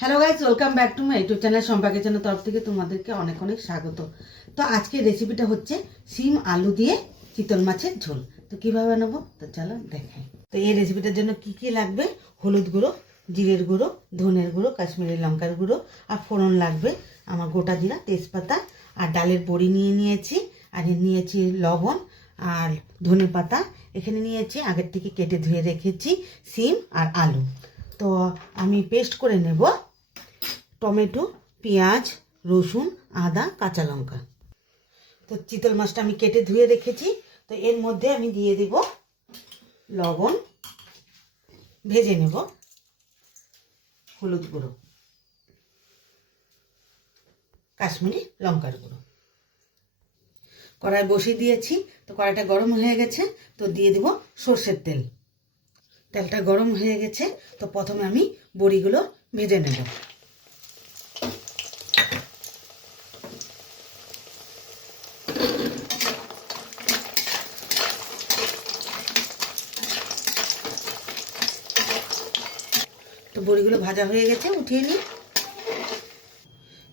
Hello guys, welcome back to my YouTube channel Shampa কিচেনের তরফ থেকে তোমাদেরকে অনেক অনেক স্বাগত। তো আজকের রেসিপিটা হচ্ছে শিম আলু দিয়ে চিতল মাছের ঝোল। তো কীভাবে বানাবো তো চলো দেখাই। তো এই রেসিপিটার জন্য কি কি লাগবে: হলুদ গুঁড়ো, জিরের গুঁড়ো, ধনের গুঁড়ো, কাশ্মীরি লঙ্কার গুঁড়ো, আর ফোড়ন লাগবে আমার গোটা জিরা, তেজপাতা, আর ডালের বড়ি নিয়ে নিয়েছি, আর নিয়েছি লবণ আর ধনে পাতা। এখানে নিয়েছি আগের থেকে কেটে ধুয়ে রেখেছি শিম আর আলু। তো আমি পেস্ট করে নেব টমেটো, পেঁয়াজ, রসুন, আদা, কাঁচা লঙ্কা। তো চিতল মাছটা আমি কেটে ধুয়ে রেখেছি। তো এর মধ্যে আমি দিয়ে দেব লবণ, ভেজে নেব হলুদ গুঁড়ো, কাশ্মীরি লঙ্কার গুঁড়ো। কড়াই বসিয়ে দিয়েছি। তো কড়াইটা গরম হয়ে গেছে। তো দিয়ে দেব সর্ষের তেল। তেলটা গরম হয়ে গেছে। তো প্রথমে আমি বড়িগুলো ভেজে নেব। তো বড়িগুলো ভাজা হয়ে গেছে, উঠিয়ে নিই।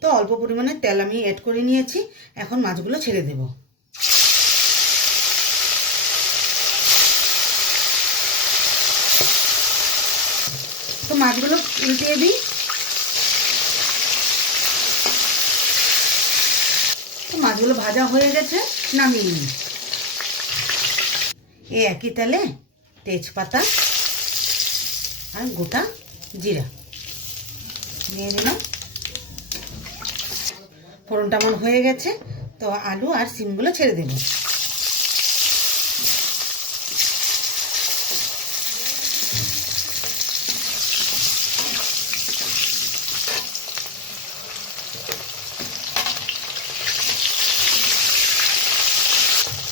তো অল্প পরিমাণে তেল আমি অ্যাড করে নিয়েছি। এখন মাছগুলো ছেড়ে দেব। তো মাছগুলো উল্টিয়ে দিই। তো মাছগুলো ভাজা হয়ে গেছে, নামিয়ে নিই। এই একই তেলে তেজপাতা আর গোটা জিরা দিয়ে দিলাম। ফোড়নটা আমার হয়ে গেছে। তো আলু আর শিমগুলো ছেড়ে দেব।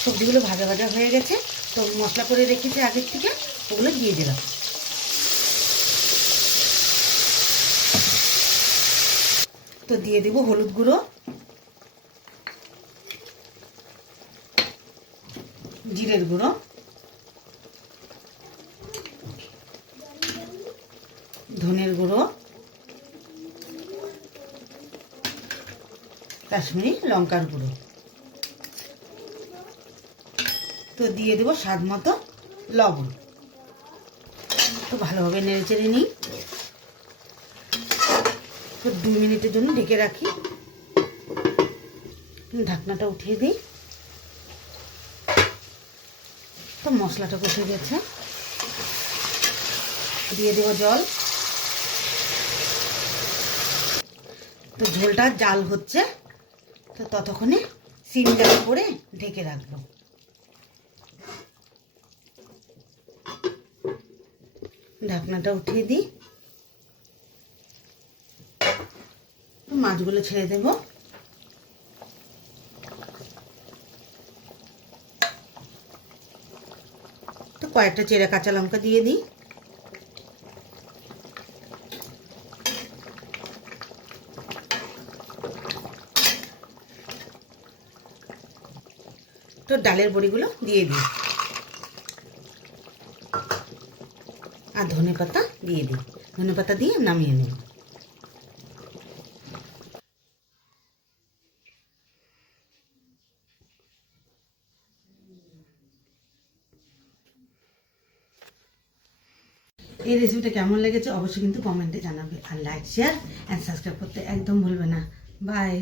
সবজিগুলো ভাজা ভাজা হয়ে গেছে। তো মশলা করে রেখেছি আগের থেকে, ওগুলো দিয়ে দিলাম। তো দিয়ে দেব হলুদ গুঁড়ো, জিরের গুঁড়ো, ধনের গুঁড়ো, কাশ্মীরি লঙ্কার গুঁড়ো। তো দিয়ে দেবো স্বাদ মতো লবণ। তো ভালোভাবে নেড়ে চেড়ে নিই। তো 2 মিনিটের জন্য ঢেকে রাখি। ঢাকনাটা উঠিয়ে দিই। তো মশলাটা কষে গেছে। দিয়ে দেবো জল। তো ঝোলটা জাল হচ্ছে। তো ততক্ষণে সিম ডাল করে ঢেকে রাখবো। ঢাকনাটা উঠিয়ে দিই। মাছগুলো ছেড়ে দেব। তো কয়েকটা চেরা কাঁচা লঙ্কা দিয়ে দিই। তো ডালের বড়িগুলো দিয়ে দিই, আর ধনে পাতা দিয়ে দিই। ধনে পাতা দিয়ে নামিয়ে নেব। এই রেসিপিটা কেমন লেগেছে অবশ্যই কিন্তু কমেন্টে জানাবে, আর লাইক, শেয়ার অ্যান্ড সাবস্ক্রাইব করতে একদম ভুলবে না। বাই।